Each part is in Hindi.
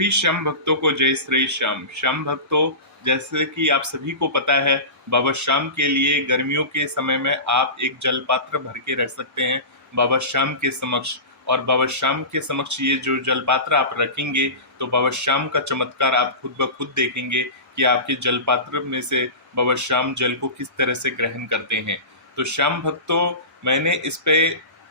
सभी श्याम भक्तों को जय श्री श्याम। श्याम भक्तों, जैसे कि आप सभी को पता है, बाबा श्याम के लिए गर्मियों के समय में आप एक जल पात्र भर के रख सकते हैं बाबा श्याम के समक्ष। और बाबा श्याम के समक्ष ये जो जल पात्र आप रखेंगे तो बाबा श्याम का चमत्कार आप खुद ब खुद देखेंगे कि आपके जल पात्र में से बाबा श्याम जल को किस तरह से ग्रहण करते हैं। तो श्याम भक्तों, मैंने इस पे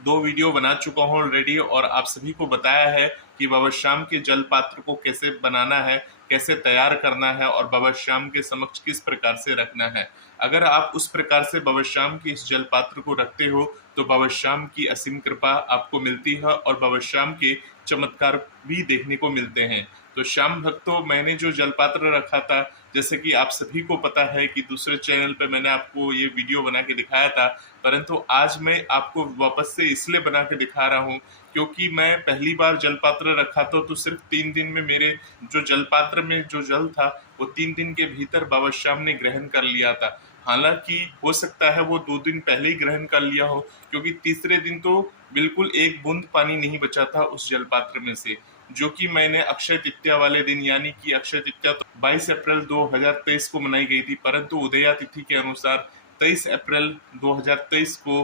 2 वीडियो बना चुका हूँ ऑलरेडी और आप सभी को बताया है कि बाबा श्याम के जल पात्र को कैसे बनाना है, कैसे तैयार करना है और बाबा श्याम के समक्ष किस प्रकार से रखना है। अगर आप उस प्रकार से बाबा श्याम के इस जल पात्र को रखते हो तो बाबा श्याम की असीम कृपा आपको मिलती है और बाबा श्याम के चमत्कार भी देखने को मिलते हैं। तो श्याम भक्तों, मैंने जो जल पात्र रखा था, जैसे कि आप सभी को पता है कि दूसरे चैनल पे मैंने आपको ये वीडियो बना के दिखाया था, परंतु आज मैं आपको वापस से इसलिए बना के दिखा रहा हूँ क्योंकि मैं पहली बार जल पात्र रखा था तो सिर्फ 3 दिन में मेरे जो जल पात्र में जो जल था वो 3 दिन के भीतर बाबा श्याम ने ग्रहण कर लिया था। हालांकि हो सकता है वो 2 दिन पहले ही ग्रहण कर लिया हो, क्योंकि तीसरे दिन तो बिल्कुल एक बूंद पानी नहीं बचा था उस जल पात्र में से, जो कि मैंने अक्षय तृतीया वाले दिन, यानी कि अक्षय तृतीया तो 22 अप्रैल 2023 को मनाई गई थी, परंतु उदया तिथि के अनुसार 23 अप्रैल 2023 को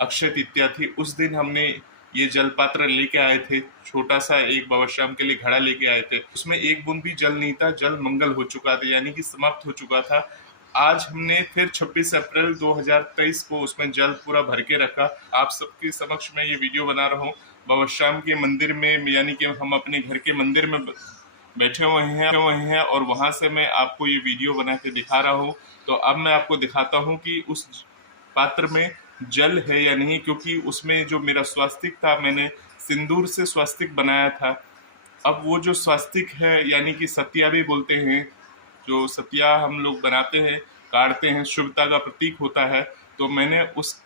अक्षय तृतीया थी। उस दिन हमने ये जल पात्र लेके आए थे, छोटा सा एक बाबा श्याम के लिए घड़ा लेके आए थे। उसमें एक बूंद भी जल नहीं था, जल मंगल हो चुका था, यानी कि समाप्त हो चुका था। आज हमने फिर 26 अप्रैल 2023 को उसमें जल पूरा भर के रखा। आप सबके समक्ष में ये वीडियो बना रहा हूँ बाबा श्याम के मंदिर में, यानी कि हम अपने घर के मंदिर में बैठे हुए हैं और वहां से मैं आपको ये वीडियो बना के दिखा रहा हूँ। तो अब मैं आपको दिखाता हूँ कि उस पात्र में जल है या नहीं, क्योंकि उसमें जो मेरा स्वास्तिक था, मैंने सिंदूर से स्वास्तिक बनाया था। अब वो जो स्वास्तिक है, यानी कि सतिया भी बोलते हैं, जो सतिया हम लोग बनाते हैं, काटते हैं, शुभता का प्रतीक होता है, तो मैंने उस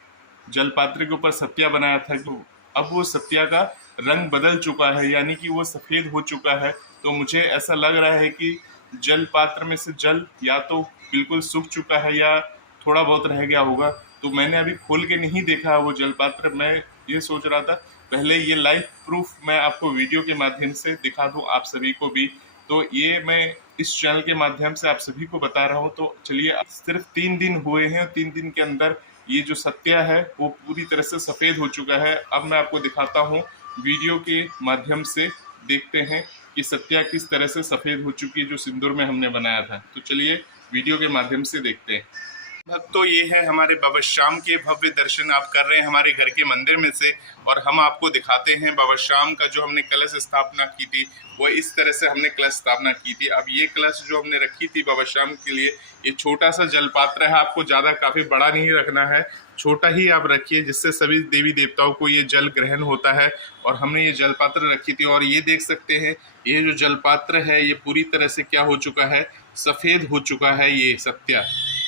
जल पात्र के ऊपर सतिया बनाया था। तो अब वो सतिया का रंग बदल चुका है, यानी कि वो सफ़ेद हो चुका है। तो मुझे ऐसा लग रहा है कि जल पात्र में से जल या तो बिल्कुल सूख चुका है या थोड़ा बहुत रह गया होगा। तो मैंने अभी खोल के नहीं देखा वो जल पात्र। मैं ये सोच रहा था पहले ये लाइव प्रूफ मैं आपको वीडियो के माध्यम से दिखा दूं आप सभी को भी। तो ये मैं इस चैनल के माध्यम से आप सभी को बता रहा हूं। तो चलिए, सिर्फ 3 दिन हुए हैं, 3 दिन के अंदर ये जो सत्या है वो पूरी तरह से सफ़ेद हो चुका है। अब मैं आपको दिखाता हूँ, वीडियो के माध्यम से देखते हैं कि सत्या किस तरह से सफ़ेद हो चुकी है जो सिंदूर में हमने बनाया था। तो चलिए वीडियो के माध्यम से देखते हैं। भक्तों, ये है हमारे बाबा श्याम के भव्य दर्शन आप कर रहे हैं हमारे घर के मंदिर में से, और हम आपको दिखाते हैं बाबा श्याम का जो हमने कलश स्थापना की थी वो इस तरह से हमने कलश स्थापना की थी। अब ये कलश जो हमने रखी थी बाबा श्याम के लिए, ये छोटा सा जल पात्र है, आपको ज़्यादा काफ़ी बड़ा नहीं रखना है, छोटा ही आप रखिए, जिससे सभी देवी देवताओं को ये जल ग्रहण होता है। और हमने ये जल पात्र रखी थी और ये देख सकते हैं, ये जो जल पात्र है ये पूरी तरह से क्या हो चुका है, सफ़ेद हो चुका है।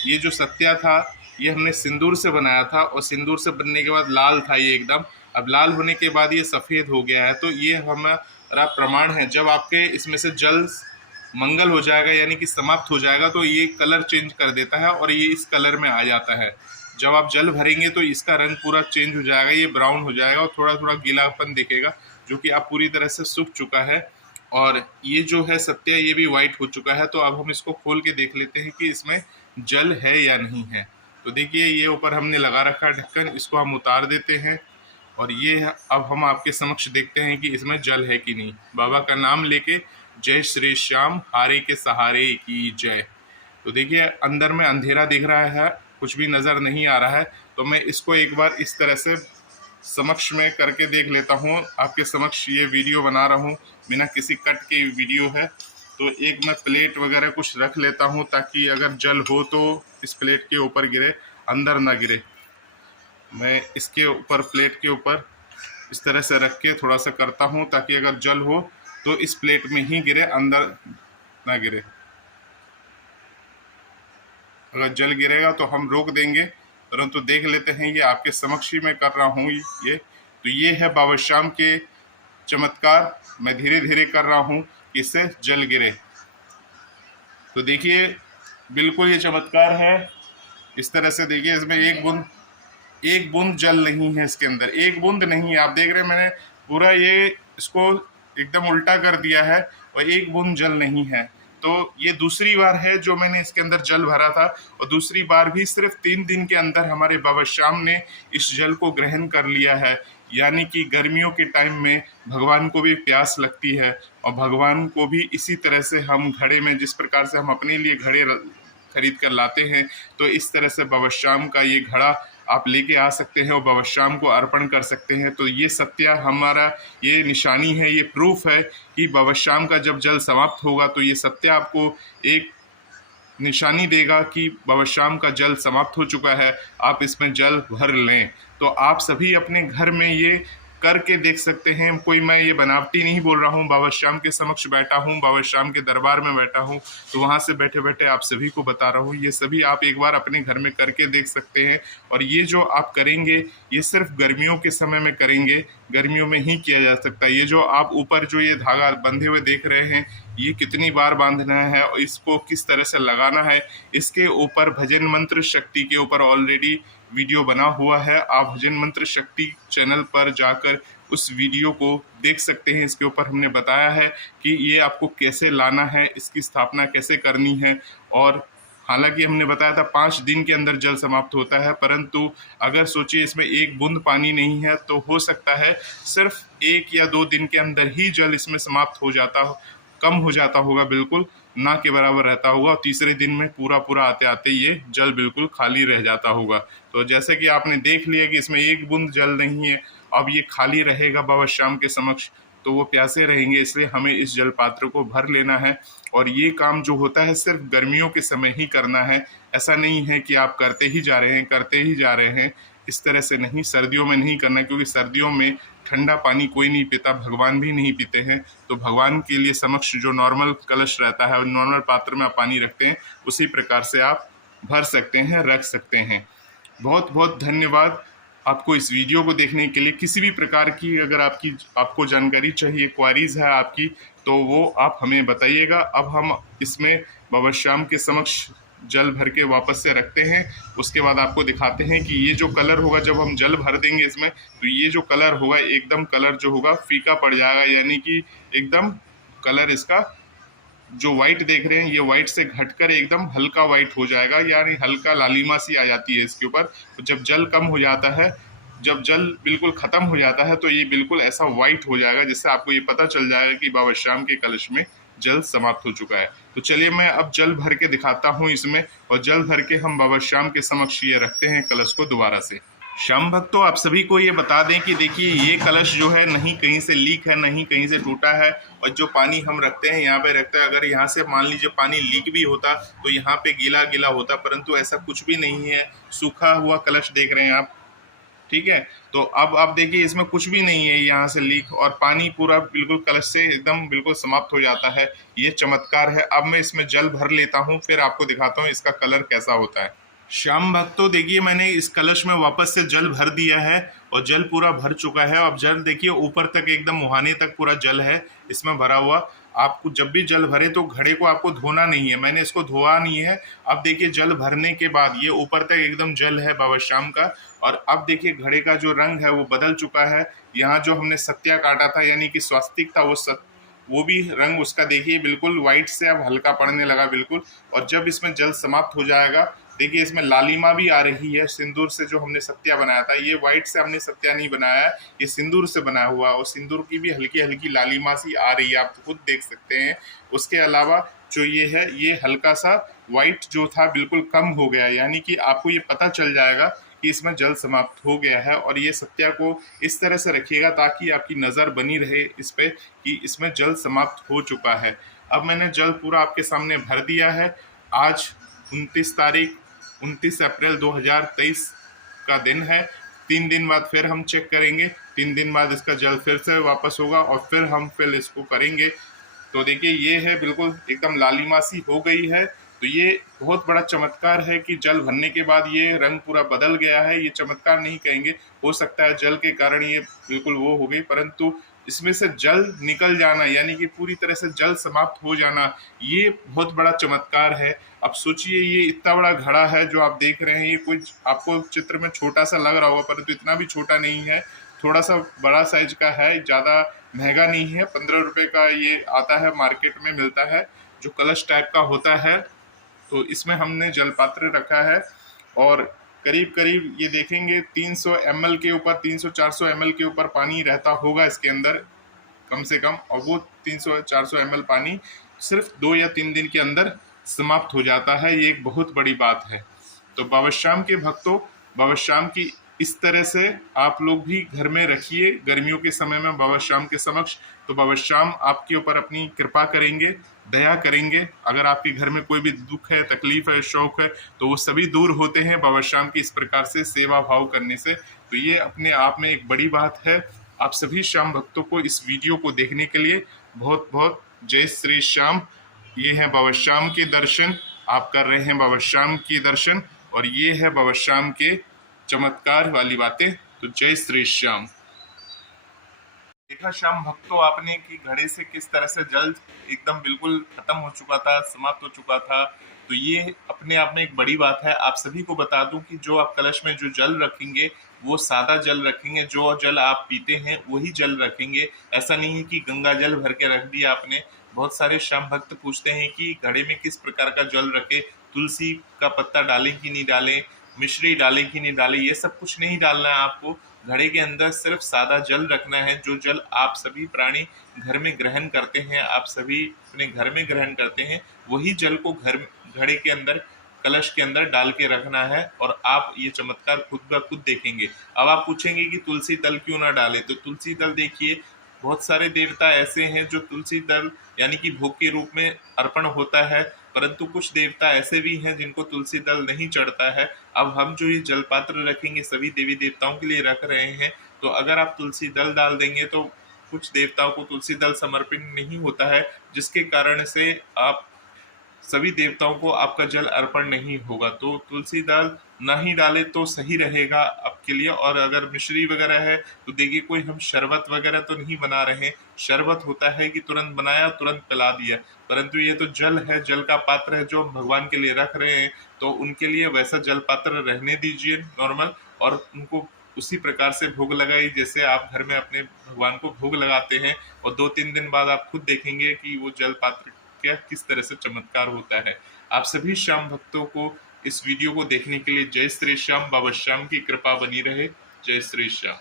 ये जो सत्या था ये हमने सिंदूर से बनाया था, और सिंदूर से बनने के बाद लाल था ये एकदम। अब लाल होने के बाद ये सफ़ेद हो गया है। तो ये हमारा प्रमाण है, जब आपके इसमें से जल मंगल हो जाएगा, यानी कि समाप्त हो जाएगा, तो ये कलर चेंज कर देता है और ये इस कलर में आ जाता है। जब आप जल भरेंगे तो इसका रंग पूरा चेंज हो जाएगा, ये ब्राउन हो जाएगा और थोड़ा थोड़ा गीलापन दिखेगा, जो कि आप पूरी तरह से सूख चुका है। और ये जो है सत्या, ये भी वाइट हो चुका है। तो अब हम इसको खोल के देख लेते हैं कि इसमें जल है या नहीं है। तो देखिए, ये ऊपर हमने लगा रखा है ढक्कन, इसको हम उतार देते हैं और ये अब हम आपके समक्ष देखते हैं कि इसमें जल है कि नहीं। बाबा का नाम लेके जय श्री श्याम, हारे के सहारे की जय। तो देखिए, अंदर में अंधेरा दिख रहा है, कुछ भी नज़र नहीं आ रहा है। तो मैं इसको एक बार इस तरह से समक्ष में करके देख लेता हूँ। आपके समक्ष ये वीडियो बना रहा हूँ, बिना किसी कट के वीडियो है। तो एक मैं प्लेट वगैरह कुछ रख लेता हूँ, ताकि अगर जल हो तो इस प्लेट के ऊपर गिरे, अंदर ना गिरे। मैं इसके ऊपर, प्लेट के ऊपर इस तरह से रख के थोड़ा सा करता हूँ, ताकि अगर जल हो तो इस प्लेट में ही गिरे, अंदर ना गिरे। अगर जल गिरेगा तो हम रोक देंगे, परंतु देख लेते हैं। ये आपके समक्ष ही मैं कर रहा हूँ ये। तो ये है बाबा श्याम के चमत्कार, मैं धीरे धीरे कर रहा हूँ कि इससे जल गिरे। तो देखिए, बिल्कुल ये चमत्कार है। इस तरह से देखिए, इसमें एक बूंद जल नहीं है, इसके अंदर एक बूंद नहीं है। आप देख रहे हैं, मैंने पूरा ये इसको एकदम उल्टा कर दिया है और एक बूंद जल नहीं है। तो ये दूसरी बार है जो मैंने इसके अंदर जल भरा था, और दूसरी बार भी सिर्फ 3 दिन के अंदर हमारे बाबा श्याम ने इस जल को ग्रहण कर लिया है। यानी कि गर्मियों के टाइम में भगवान को भी प्यास लगती है, और भगवान को भी इसी तरह से हम घड़े में, जिस प्रकार से हम अपने लिए घड़े खरीद कर लाते हैं, तो इस तरह से बाबा श्याम का ये घड़ा आप लेके आ सकते हैं और बाबा श्याम को अर्पण कर सकते हैं। तो ये सत्य हमारा, ये निशानी है, ये प्रूफ है कि बाबा श्याम का जब जल समाप्त होगा तो ये सत्य आपको एक निशानी देगा कि बाबा श्याम का जल समाप्त हो चुका है, आप इसमें जल भर लें। तो आप सभी अपने घर में ये करके देख सकते हैं। कोई मैं ये बनावटी नहीं बोल रहा हूँ, बाबा श्याम के समक्ष बैठा हूँ, बाबा श्याम के दरबार में बैठा हूँ, तो वहाँ से बैठे बैठे आप सभी को बता रहा हूँ। ये सभी आप एक बार अपने घर में करके देख सकते हैं। और ये जो आप करेंगे ये सिर्फ गर्मियों के समय में करेंगे, गर्मियों में ही किया जा सकता है। ये जो आप ऊपर जो ये धागा बंधे हुए देख रहे हैं, ये कितनी बार बांधना है और इसको किस तरह से लगाना है, इसके ऊपर भजन मंत्र शक्ति के ऊपर ऑलरेडी वीडियो बना हुआ है। आप भजन मंत्र शक्ति चैनल पर जाकर उस वीडियो को देख सकते हैं। इसके ऊपर हमने बताया है कि ये आपको कैसे लाना है, इसकी स्थापना कैसे करनी है। और हालांकि हमने बताया था 5 दिन के अंदर जल समाप्त होता है, परंतु अगर सोचिए इसमें एक बूंद पानी नहीं है तो हो सकता है सिर्फ 1 या 2 दिन के अंदर ही जल इसमें समाप्त हो जाता हो, कम हो जाता होगा, बिल्कुल ना के बराबर रहता होगा, और तीसरे दिन में पूरा आते आते ये जल बिल्कुल खाली रह जाता होगा। तो जैसे कि आपने देख लिया कि इसमें एक बूंद जल नहीं है, अब ये खाली रहेगा बाबा श्याम के समक्ष, तो वो प्यासे रहेंगे। इसलिए हमें इस जल पात्र को भर लेना है। और ये काम जो होता है सिर्फ गर्मियों के समय ही करना है। ऐसा नहीं है कि आप करते ही जा रहे हैं, इस तरह से नहीं। सर्दियों में नहीं करना, क्योंकि सर्दियों में ठंडा पानी कोई नहीं पीता, भगवान भी नहीं पीते हैं। तो भगवान के लिए समक्ष जो नॉर्मल कलश रहता है और नॉर्मल पात्र में आप पानी रखते हैं, उसी प्रकार से आप भर सकते हैं, रख सकते हैं। बहुत बहुत धन्यवाद आपको इस वीडियो को देखने के लिए। किसी भी प्रकार की अगर आपको जानकारी चाहिए, क्वारीज है आपकी, तो वो आप हमें बताइएगा। अब हम इसमें बाबा श्याम के समक्ष जल भर के वापस से रखते हैं। उसके बाद आपको दिखाते हैं कि ये जो कलर होगा, जब हम जल भर देंगे इसमें, तो ये जो कलर होगा एकदम कलर जो होगा फीका पड़ जाएगा। यानी कि एकदम कलर इसका जो वाइट देख रहे हैं, ये वाइट से घटकर एकदम हल्का वाइट हो जाएगा, यानी हल्का लालिमा सी आ जाती है इसके ऊपर। तो जब जल कम हो जाता है, जब जल बिल्कुल ख़त्म हो जाता है, तो ये बिल्कुल ऐसा वाइट हो जाएगा, जिससे आपको ये पता चल जाएगा कि बाबा श्याम के कलश में जल समाप्त हो चुका है। तो चलिए मैं अब जल भर के दिखाता हूँ इसमें, और जल भर के हम बाबा श्याम के समक्ष ये रखते हैं कलश को दोबारा से। श्याम भक्तों, आप सभी को ये बता दें कि देखिए ये कलश जो है नहीं कहीं से लीक है, नहीं कहीं से टूटा है। और जो पानी हम रखते हैं यहाँ पे रखते हैं, अगर यहाँ से मान लीजिए पानी लीक भी होता तो यहाँ पे गीला गीला होता, परंतु ऐसा कुछ भी नहीं है। सूखा हुआ कलश देख रहे हैं आप, ठीक है। तो अब आप देखिए इसमें कुछ भी नहीं है यहाँ से लीक, और पानी पूरा बिल्कुल कलश से एकदम बिल्कुल समाप्त हो जाता है। ये चमत्कार है। अब मैं इसमें जल भर लेता हूँ, फिर आपको दिखाता हूँ इसका कलर कैसा होता है। श्याम भक्तों, देखिए मैंने इस कलश में वापस से जल भर दिया है, और जल पूरा भर चुका है। अब जल देखिए ऊपर तक एकदम मुहाने तक पूरा जल है इसमें भरा हुआ। आपको जब भी जल भरे तो घड़े को आपको धोना नहीं है, मैंने इसको धोआ नहीं है। अब देखिए जल भरने के बाद ये ऊपर तक एकदम जल है बाबा श्याम का। और अब देखिए घड़े का जो रंग है वो बदल चुका है। यहाँ जो हमने सत्या काटा था, यानी कि स्वास्तिक था, वो भी रंग उसका देखिए बिल्कुल वाइट से अब हल्का पड़ने लगा बिल्कुल। और जब इसमें जल समाप्त हो जाएगा, देखिए इसमें लालिमा भी आ रही है सिंदूर से। जो हमने सत्या बनाया था, ये वाइट से हमने सत्या नहीं बनाया है, ये सिंदूर से बनाया हुआ, और सिंदूर की भी हल्की हल्की लालिमा सी आ रही है, आप खुद देख सकते हैं। उसके अलावा जो ये है, ये हल्का सा वाइट जो था बिल्कुल कम हो गया, यानी कि आपको ये पता चल जाएगा कि इसमें जल समाप्त हो गया है। और ये सत्या को इस तरह से रखिएगा ताकि आपकी नज़र बनी रहे इस पे कि इसमें जल समाप्त हो चुका है। अब मैंने जल पूरा आपके सामने भर दिया है। आज 29 अप्रैल 2023 का दिन है। 3 दिन बाद फिर हम चेक करेंगे, 3 दिन बाद इसका जल फिर से वापस होगा और फिर हम इसको करेंगे। तो देखिए ये है बिल्कुल एकदम लालिमा सी हो गई है। तो ये बहुत बड़ा चमत्कार है कि जल भरने के बाद ये रंग पूरा बदल गया है। ये चमत्कार नहीं कहेंगे, हो सकता है जल के कारण ये बिल्कुल वो हो गई, परंतु इसमें से जल निकल जाना, यानी कि पूरी तरह से जल समाप्त हो जाना, ये बहुत बड़ा चमत्कार है। अब सोचिए ये इतना बड़ा घड़ा है जो आप देख रहे हैं, ये कुछ आपको चित्र में छोटा सा लग रहा होगा, परंतु इतना भी छोटा नहीं है, थोड़ा सा बड़ा साइज का है, ज़्यादा महंगा नहीं है, 15 रुपए का ये आता है, मार्केट में मिलता है, जो कलश टाइप का होता है। तो इसमें हमने जल पात्र रखा है और करीब करीब ये देखेंगे 300 ml के ऊपर, 300-400 ml के ऊपर पानी रहता होगा इसके अंदर कम से कम। और वो 300-400 ml पानी सिर्फ 2 या 3 दिन के अंदर समाप्त हो जाता है। ये एक बहुत बड़ी बात है। तो बाबा श्याम के भक्तों, बाबा श्याम की इस तरह से आप लोग भी घर में रखिए गर्मियों के समय में बाबा श्याम के समक्ष। तो बाबा श्याम आपके ऊपर अपनी कृपा करेंगे, दया करेंगे। अगर आपके घर में कोई भी दुख है, तकलीफ है, शौक है, तो वो सभी दूर होते हैं बाबा श्याम की इस प्रकार से सेवा भाव करने से। तो ये अपने आप में एक बड़ी बात है। आप सभी श्याम भक्तों को इस वीडियो को देखने के लिए बहुत बहुत जय श्री श्याम। ये है बाबा श्याम के दर्शन, आप कर रहे हैं बाबा श्याम के दर्शन, और ये है बाबा श्याम के चमत्कार वाली बातें। तो जय श्री श्याम। देखा श्याम भक्तों आपने कि घड़े से किस तरह से जल एकदम बिल्कुल खत्म हो चुका था, समाप्त हो चुका था। तो ये अपने आप में एक बड़ी बात है। आप सभी को बता दूं कि जो आप कलश में जो जल रखेंगे वो सादा जल रखेंगे, जो जल आप पीते हैं वही जल रखेंगे। ऐसा नहीं है कि गंगा जल भर के रख दिया आपने। बहुत सारे श्याम भक्त पूछते हैं कि घड़े में किस प्रकार का जल रखे, तुलसी का पत्ता डालें कि नहीं डालें, मिश्री डालें कि नहीं डालें। ये सब कुछ नहीं डालना है आपको। घड़े के अंदर सिर्फ सादा जल रखना है, जो जल आप सभी प्राणी घर में ग्रहण करते हैं, आप सभी अपने घर में ग्रहण करते हैं, वही जल को घड़े के अंदर, कलश के अंदर डाल के रखना है। और आप ये चमत्कार खुद ब खुद देखेंगे। अब आप पूछेंगे कि तुलसी दल क्यों ना डाले, तो तुलसी दल देखिए, बहुत सारे देवता ऐसे हैं जो तुलसी दल यानी कि भोग के रूप में अर्पण होता है, परंतु कुछ देवता ऐसे भी हैं जिनको तुलसी दल नहीं चढ़ता है। अब हम जो ये जल पात्र रखेंगे सभी देवी देवताओं के लिए रख रहे हैं, तो अगर आप तुलसी दल डाल देंगे तो कुछ देवताओं को तुलसी दल समर्पित नहीं होता है, जिसके कारण से आप सभी देवताओं को आपका जल अर्पण नहीं होगा। तो तुलसी दल ना ही डाले तो सही रहेगा आपके लिए। और अगर मिश्री वगैरह है तो देखिए, कोई हम शरबत वगैरह तो नहीं बना रहे हैं। शरबत होता है कि तुरंत बनाया तुरंत पिला दिया, परंतु ये तो जल है, जल का पात्र है जो हम भगवान के लिए रख रहे हैं। तो उनके लिए वैसा जल पात्र रहने दीजिए नॉर्मल, और उनको उसी प्रकार से भोग लगाई जैसे आप घर में अपने भगवान को भोग लगाते हैं। और 2-3 दिन बाद आप खुद देखेंगे कि वो जल पात्र क्या किस तरह से चमत्कार होता है। आप सभी श्याम भक्तों को इस वीडियो को देखने के लिए जय श्री श्याम। बाबा श्याम की कृपा बनी रहे। जय श्री श्याम।